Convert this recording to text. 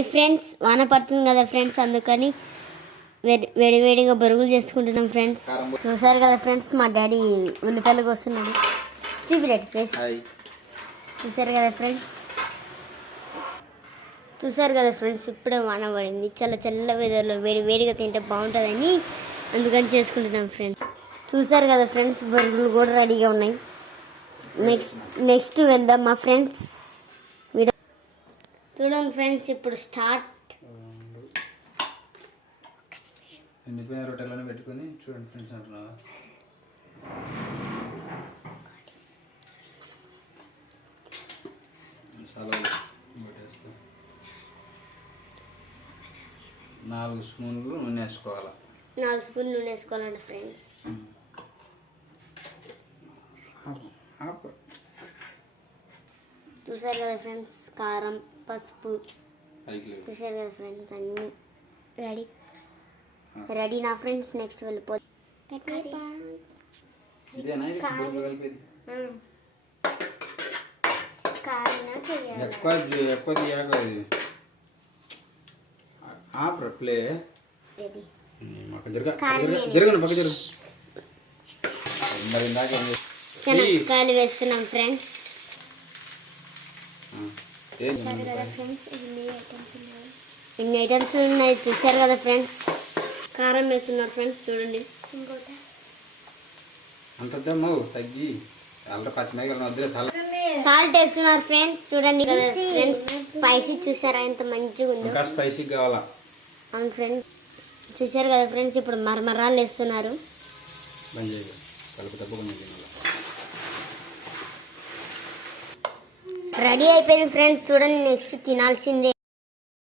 Hi friends, వాన పడుతుంది కదా ఫ్రెండ్స్, అందుకని వేడివేడిగా బరుగులు చేసుకుంటున్నాం ఫ్రెండ్స్. చూసారు కదా ఫ్రెండ్స్, మా డాడీ ఉల్లిపాయలకు వస్తున్నాడు. చూపిరెడ్డి ప్లేస్ చూసారు కదా ఫ్రెండ్స్, ఇప్పుడే వాన పడింది. చాలా చల్ల వెదర్లో వేడిగా తింటే బాగుంటుందని అందుకని చేసుకుంటున్నాం ఫ్రెండ్స్. చూసారు కదా ఫ్రెండ్స్, బరుగులు కూడా రెడీగా ఉన్నాయి. నెక్స్ట్ వెళ్దాం మా ఫ్రెండ్స్. చూడండి ఫ్రెండ్స్, ఇప్పుడు స్టార్ట్. ఎండిపోయిన రొట్టెలను పెట్టుకొని చూడండి ఫ్రెండ్స్ అంటున్నా. చాలా 4 స్పూన్లు నూనె వేసుకోవాలి. 4 స్పూన్లు నూనె వేసుకోవాలండి ఫ్రెండ్స్. చూసారు కదా ఫ్రెండ్స్, కారం, పసుపు చూసారు కదా ఫ్రెండ్స్, అన్నీ రెడీ నా ఫ్రెండ్స్. నెక్స్ట్ వెళ్ళిపోతుంది. శనక్కాయలు వేస్తున్నాం ఫ్రెండ్స్. ఇన్ని ఐటమ్స్ ఉన్నాయి. చూసారు కదా ఫ్రెండ్స్, కారం వేస్తున్నారు ఫ్రెండ్స్. చూడండి, సాల్ట్ వేస్తున్నారు ఫ్రెండ్స్. చూడండి కదా ఫ్రెండ్స్, స్పైసీ చూసారా ఎంత మంచిగా ఉందో. స్పైసీ కావాలా? అవును ఫ్రెండ్స్, చూసారు కదా ఫ్రెండ్స్. ఇప్పుడు మరమరాలు వేస్తున్నారు. రెడీ అయిపోయింది ఫ్రెండ్స్. చూడండి, నెక్స్ట్ తినాల్సిందే.